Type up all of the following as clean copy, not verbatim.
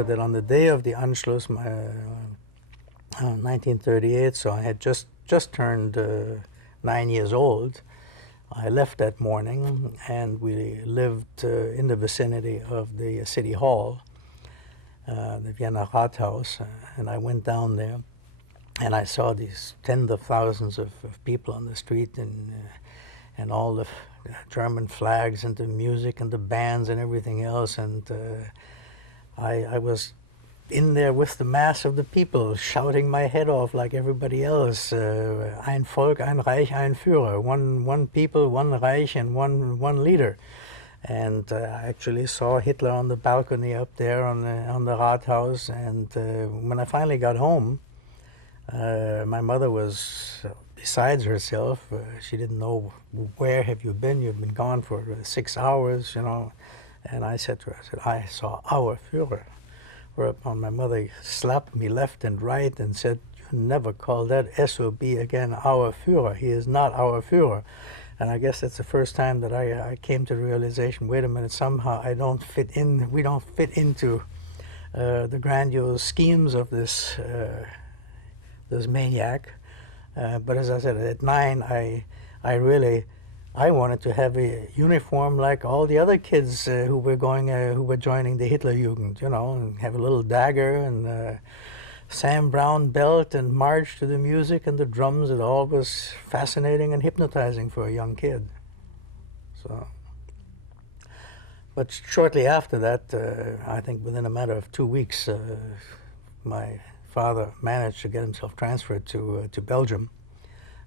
remember that on the day of the Anschluss, 1938, so I had just turned 9 years old. I left that morning, and we lived in the vicinity of the city hall, the Vienna Rathaus, and I went down there, and I saw these tens of thousands of people on the street, and all the German flags and the music and the bands and everything else, and I was in there with the mass of the people, shouting my head off like everybody else. Ein Volk, ein Reich, ein Führer. One people, one Reich, and one leader. And I actually saw Hitler on the balcony up there on the Rathaus. And when I finally got home, my mother was besides herself. She didn't know, where have you been? You've been gone for 6 hours, you know. And I said to her, I saw our Führer. Whereupon my mother slapped me left and right and said, you never call that SOB again our Führer. He is not our Führer. And I guess that's the first time that I came to the realization, wait a minute, somehow I don't fit in, we don't fit into the grandiose schemes of this maniac. But as I said, at 9, I wanted to have a uniform like all the other kids who were joining the Hitlerjugend, you know, and have a little dagger and Sam Brown belt and march to the music and the drums. It all was fascinating and hypnotizing for a young kid. So, but shortly after that, I think within a matter of 2 weeks, my father managed to get himself transferred to Belgium.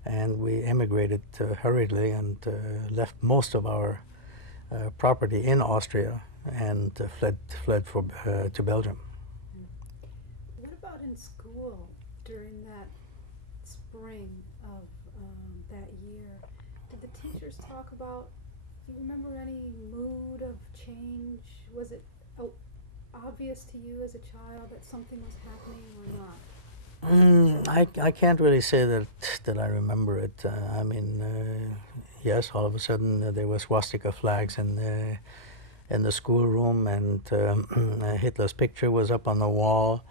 And we emigrated hurriedly and left most of our property in Austria and fled to Belgium. What about in school during that spring of that year? Did the teachers talk about, do you remember any mood of change? Was it obvious to you as a child that something was happening or not? I can't really say that I remember it. I mean, yes, all of a sudden there were swastika flags in the schoolroom, and Hitler's picture was up on the wall.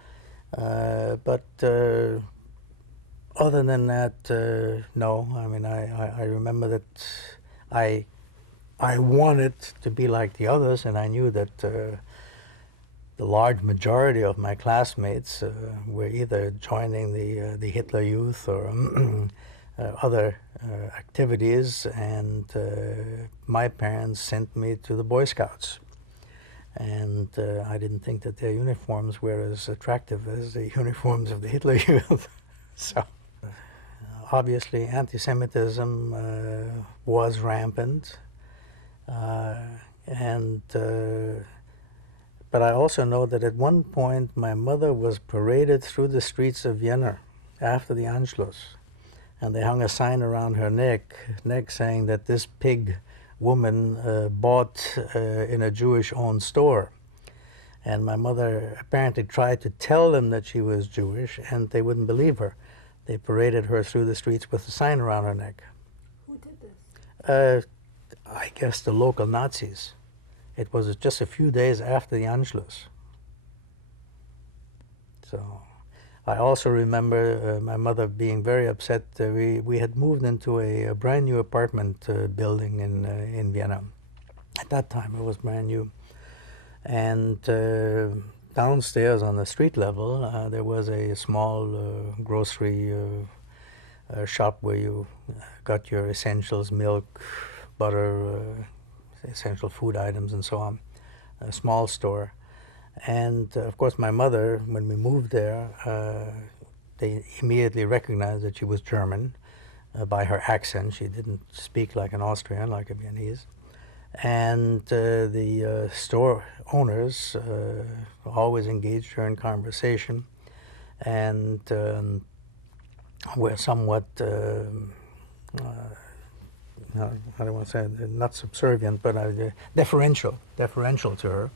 But other than that, no. I mean, I remember that I wanted to be like the others, and I knew that the large majority of my classmates were either joining the Hitler Youth or other activities, and my parents sent me to the Boy Scouts. And I didn't think that their uniforms were as attractive as the uniforms of the Hitler Youth. So obviously anti-Semitism was rampant, but I also know that at one point my mother was paraded through the streets of Vienna after the Anschluss, and they hung a sign around her neck saying that this pig woman bought in a Jewish-owned store. And my mother apparently tried to tell them that she was Jewish, and they wouldn't believe her. They paraded her through the streets with a sign around her neck. Who did this? I guess the local Nazis. It was just a few days after the Anschluss. So I also remember my mother being very upset. We had moved into a brand new apartment building in Vienna. At that time it was brand new. And downstairs on the street level there was a small grocery shop where you got your essentials, milk, butter, essential food items and so on, a small store. And of course my mother, when we moved there, they immediately recognized that she was German by her accent. She didn't speak like an Austrian, like a Viennese. And the store owners always engaged her in conversation, and were somewhat I don't want to say not subservient, but deferential to her.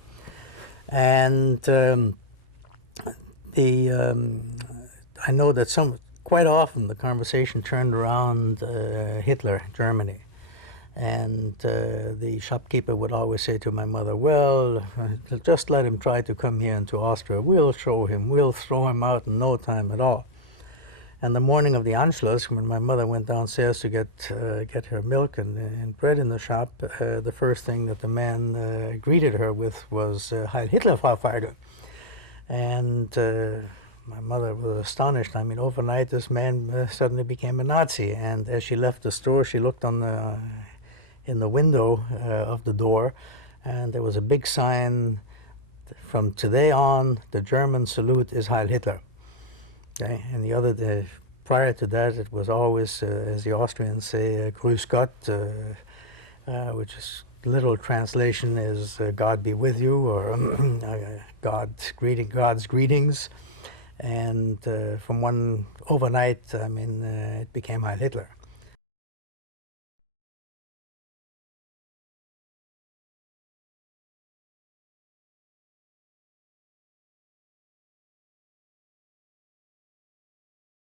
And I know that quite often the conversation turned around Hitler, Germany, And the shopkeeper would always say to my mother, well, just let him try to come here into Austria. We'll show him. We'll throw him out in no time at all. And the morning of the Anschluss, when my mother went downstairs to get her milk and bread in the shop, the first thing that the man greeted her with was Heil Hitler, Frau Feigl. And my mother was astonished. I mean, overnight, this man suddenly became a Nazi. And as she left the store, she looked in the window of the door, and there was a big sign, from today on, the German salute is Heil Hitler. Okay? And the other day, prior to that, it was always, as the Austrians say, Grüß Gott, which is literal translation is God be with you, or God's greetings. And from one overnight, I mean, it became Heil Hitler.